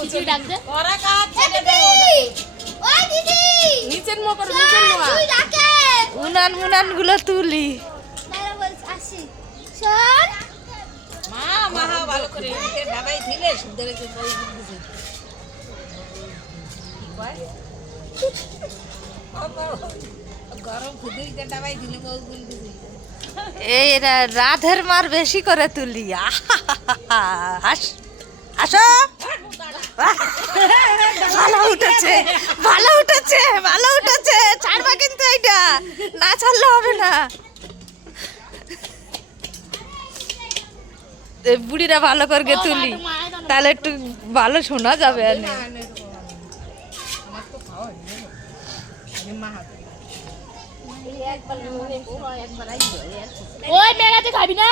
খিচুড়ি ডাক দে ওরা কাজ ছেড়ে দে ওই দিদি নিচের মো করো নিচের মো তুই ডাকে উনান মুনান গুলো তুলি দাঁড়া বল আসি শোন মা মহা ভালো করে নিতে ডাবাই দিলে সুন্দর করে বই দিছে কি কয় গরম খুদিতে ডাবাই দিলে বই দিছে এই রাধের মার বেশি করে তুলি হাস আসো ভালো উঠেছে ভালো উঠেছে ভালো উঠেছে ছাড়বা কিন্তু এইটা না ছাড়লে হবে না এই বুড়িরা ভালো করে তুলি তাহলে একটু ভালো শোনা যাবে আর না। আমার তো খাওয়া হইলো আমি মা হাতে একবার মনে পুরো একবার আইলো ওই মেলাতে খাবি না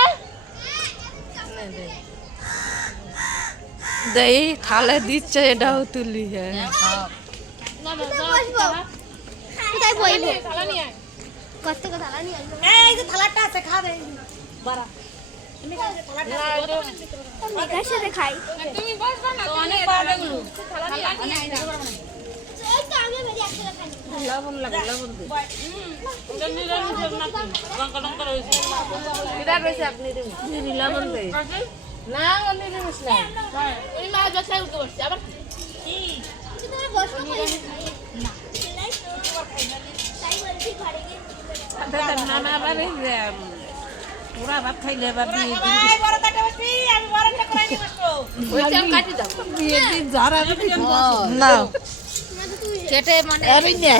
দেই থালে দিচ্ছে এটাও তুলি হ্যাঁ না না বসবো কোথায় বইবো খালা নিয়ে আয় কত কত থালা নিয়ে আসবো এই যে থালাটা আছে খা দে বাড়া তুমি কাছে থালাটা মেঘার সাথে খাই তুমি বসবা না অনেক পারবে গুলো খালা নিয়ে আয় এই তো আমি বেরিয়ে একসাথে খাই লবণ লাগে লবণ দে এটা কইছে আপনি দিন দিদি লবণ দে না অন্য জিনিস না ওই মা বসাই উঠে বসছে আবার তুমি বসবো না তাই বলছি ঘরে গিয়ে তার নানা বাড়ি পুরা ভাত খাইলে বা বিয়ে দিন বড়টাটা বসবি আমি বড়টা করে নিয়ে বসবো ওই চাম কাটি দাও বিয়ে দিন যারা না তুই কেটে মানে আরে না